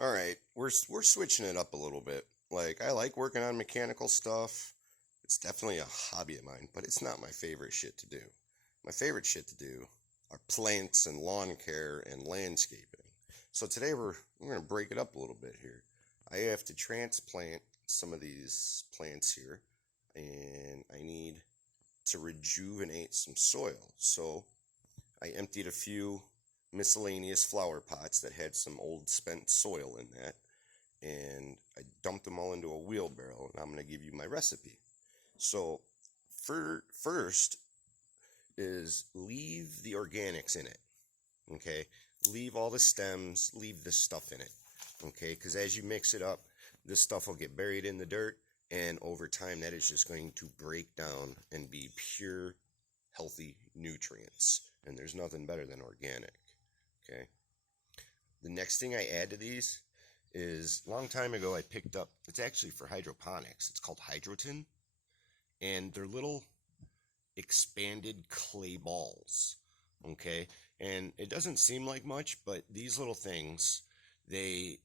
All right, we're switching it up a little bit. Like I like working on mechanical stuff. It's definitely a hobby of mine, but it's not my favorite shit to do. My favorite shit to do are plants and lawn care and landscaping. So today we're going to break it up a little bit here. I have to transplant some of these plants here, and I need to rejuvenate some soil. So I emptied a few miscellaneous flower pots that had some old spent soil in that, and I dumped them all into a wheelbarrow, and I'm going to give you my recipe. So first is leave the organics in it, okay? Leave all the stems, leave the stuff in it, okay? Because as you mix it up, this stuff will get buried in the dirt, and over time that is just going to break down and be pure, healthy nutrients. And there's nothing better than organic, okay? The next thing I add to these is, a long time ago I picked up, it's actually for hydroponics, it's called Hydroton, and they're little expanded clay balls, okay? And it doesn't seem like much, but these little things, they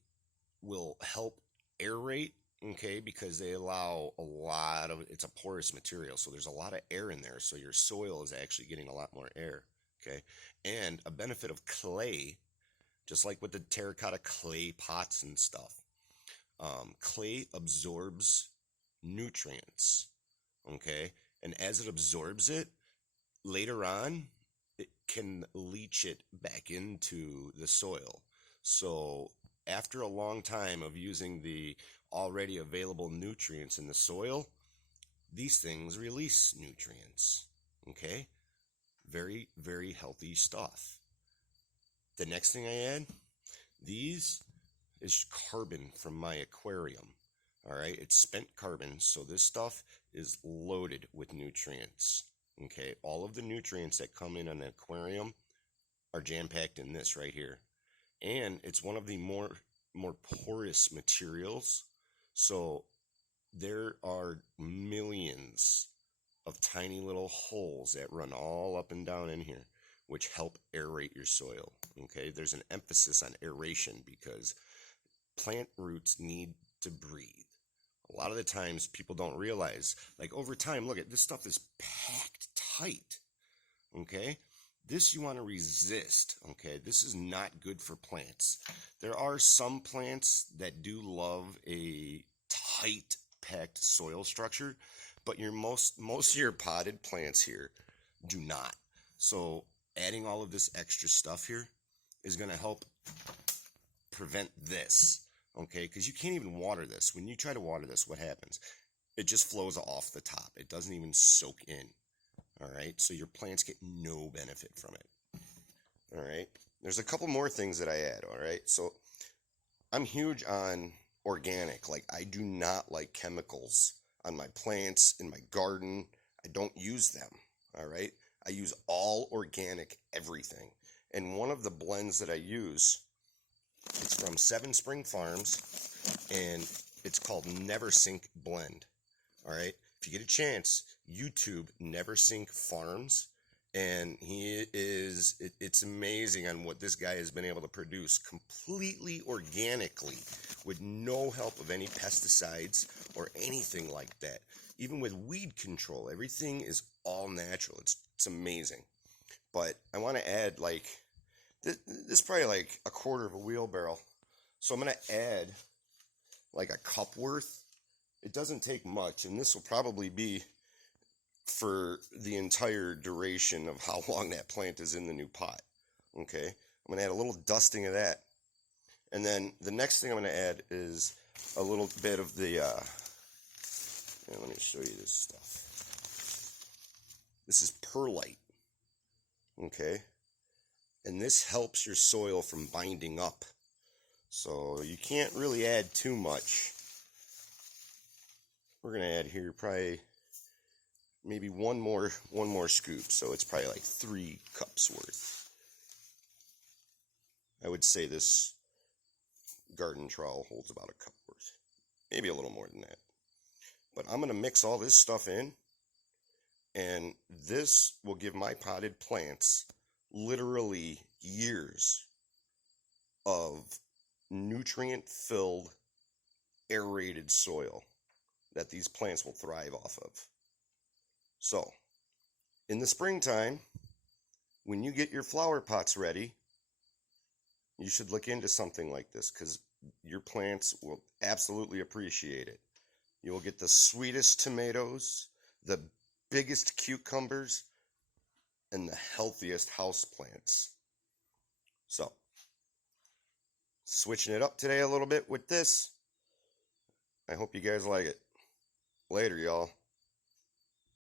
will help aerate, okay, because they allow a lot of, it's a porous material, so there's a lot of air in there, so your soil is actually getting a lot more air, okay? And a benefit of clay, just like with the terracotta clay pots and stuff, clay absorbs nutrients, okay? And as it absorbs it, later on, it can leach it back into the soil. So after a long time of using the already available nutrients in the soil, these things release nutrients, okay? Very, very healthy stuff. The next thing I add, these is carbon from my aquarium. All right, it's spent carbon, so this stuff is loaded with nutrients. Okay, all of the nutrients that come in an aquarium are jam-packed in this right here. And it's one of the more porous materials. So there are millions of tiny little holes that run all up and down in here, which help aerate your soil. Okay, there's an emphasis on aeration because plant roots need to breathe. A lot of the times people don't realize, like over time, look at this stuff is packed tight, okay? This you want to resist, okay? This is not good for plants. There are some plants that do love a tight packed soil structure, but most of your potted plants here do not. So adding all of this extra stuff here is going to help prevent this. Okay, because you can't even water this. When you try to water this, what happens? It just flows off the top. It doesn't even soak in. All right, so your plants get no benefit from it. All right, there's a couple more things that I add. All right, so I'm huge on organic. Like, I do not like chemicals on my plants, in my garden. I don't use them. All right, I use all organic everything. And one of the blends that I use, it's from Seven Spring Farms, and it's called Never Sink Blend. All right, if you get a chance, YouTube Never Sink Farms, and it's amazing on what this guy has been able to produce completely organically with no help of any pesticides or anything like that. Even with weed control, everything is all natural. It's amazing. But I want to add, like, this is probably like a quarter of a wheelbarrow. So I'm going to add like a cup worth. It doesn't take much, and this will probably be for the entire duration of how long that plant is in the new pot. Okay, I'm going to add a little dusting of that. And then the next thing I'm going to add is a little bit of the, let me show you this stuff. This is perlite. Okay. And this helps your soil from binding up. So you can't really add too much. We're going to add here probably maybe one more scoop. So it's probably like 3 cups worth. I would say this garden trowel holds about a cup worth. Maybe a little more than that. But I'm going to mix all this stuff in. And this will give my potted plants literally years of nutrient-filled, aerated soil that these plants will thrive off of. So, in the springtime, when you get your flower pots ready, you should look into something like this because your plants will absolutely appreciate it. You will get the sweetest tomatoes, the biggest cucumbers, and the healthiest house plants. So, switching it up today a little bit with this. I hope you guys like it. Later, y'all.